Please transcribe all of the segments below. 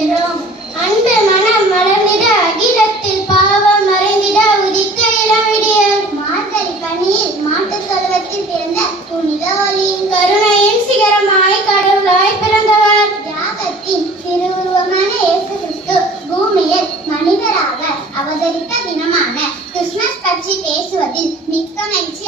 கொண்டாடுகிறோம் அன்பு மனம் மலர்ந்திட அகிலத்தில் பாவம் மறைந்திட உதித்த இளவிடியல் மார்கழி கனியில் மாட்டு தொழுவத்தில் பிறந்த புனித ஒளி கருணையின் சிகரமாய் கடவுளாய் பிறந்தவர். தியாகத்தின் திருவுருவமான இயேசு கிறிஸ்து பூமியில் மனிதராக அவதரித்த தினமான கிறிஸ்துமஸ் பற்றி பேசுவதில் மிக்க மகிழ்ச்சி.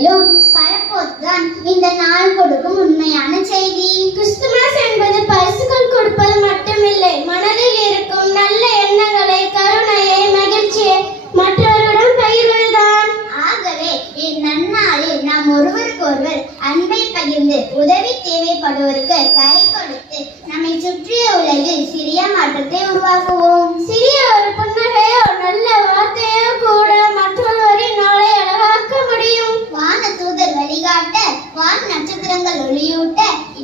மேலும் பரப்போதுதான். இந்த நாள் கொடுக்கும் உண்மையான செய்தி. கிறிஸ்துமஸ் என்பது பரிசுகள் கொடுப்பது மட்டுமில்லை. மனதில் இருக்கும் நல்ல எண்ணங்களை கருணையை மகிழ்ச்சியை மற்றவர்களிடம் பகிர்வதுதான். ஆகவே இந்நன்னாளில் நாம் ஒருவருக்கொருவர் அன்பை பகிர்ந்து உதவி தேவைப்படுவோருக்கு கை கொடுத்து நம்மை சுற்றிய உலகில் சிறிய மாற்றத்தை உருவாக்குவோம்.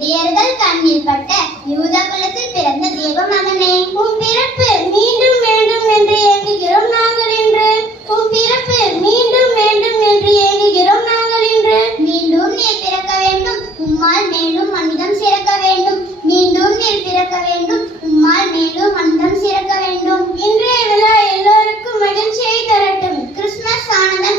விடியர்கள் கண்ணில் பட்ட யூத குலத்தில் பிறந்த தேவ மகனே உன் பிறப்பு மீண்டும் வேண்டும் என்று ஏங்குகிறோம் நாங்கள் என்று உன் பிறப்பு மீண்டும் வேண்டும் என்று ஏங்குகிறோம் நாங்கள் என்று மீண்டும் நீர் பிறக்க வேண்டும் உம்மால் மேலும் மனிதம் சிறக்க வேண்டும். மீண்டும் நீர் பிறக்க வேண்டும் உம்மால் மேலும் மனிதம் சிறக்க வேண்டும். இன்றைய விழா எல்லோருக்கும் மகிழ்ச்சியை தரட்டும். கிறிஸ்துமஸ் ஆனந்தம்